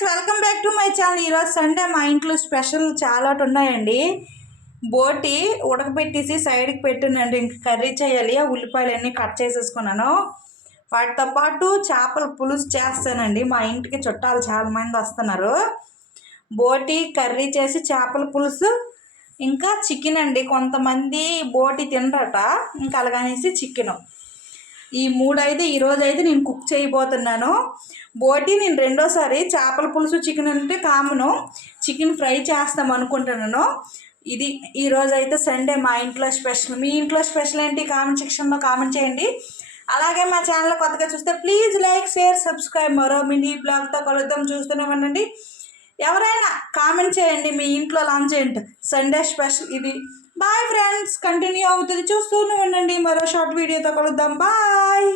Friends, welcome back to my channel. ఈరోజు Sunday మా ఇంట్లో స్పెషల్ చాలా ఉన్నాయండి. బోటి ఉడకబెట్టేసి సైడ్కి పెట్టినండి. ఇంక కర్రీ చేయాలి. ఆ ఉల్లిపాయలు అన్నీ కట్ చేసేసుకున్నాను. వాటితో పాటు చేపల పులుసు చేస్తానండి. మా ఇంటికి చుట్టాలు చాలామంది వస్తున్నారు. బోటి కర్రీ చేసి చేపల పులుసు, ఇంకా చికెన్ అండి. కొంతమంది బోటి తినరట, ఇంకా అలాగనేసి చికెను. ఈ మూడైతే ఈరోజైతే నేను కుక్ చేయబోతున్నాను. బోటి నేను రెండోసారి, చేపల పులుసు చికెన్ అంటే కామను, చికెన్ ఫ్రై చేస్తాం అనుకుంటున్నాను. ఇది ఈరోజైతే సండే మా ఇంట్లో స్పెషల్. మీ ఇంట్లో స్పెషల్ ఏంటి కామెంట్ సెక్షన్లో కామెంట్ చేయండి. అలాగే మా ఛానల్ కొత్తగా చూస్తే ప్లీజ్ లైక్, షేర్, సబ్స్క్రైబ్. మరో మినీ బ్లాగ్తో కలుద్దాం. చూస్తూనే ఉండండి. ఎవరైనా కామెంట్ చేయండి మీ ఇంట్లో లంచ్ ఏంటి, సండే స్పెషల్ ఇది. బాయ్ ఫ్రెండ్స్, కంటిన్యూ అవుతుంది, చూస్తూనే ఉండండి. మరో షార్ట్ వీడియోతో కలుద్దాం. బాయ్.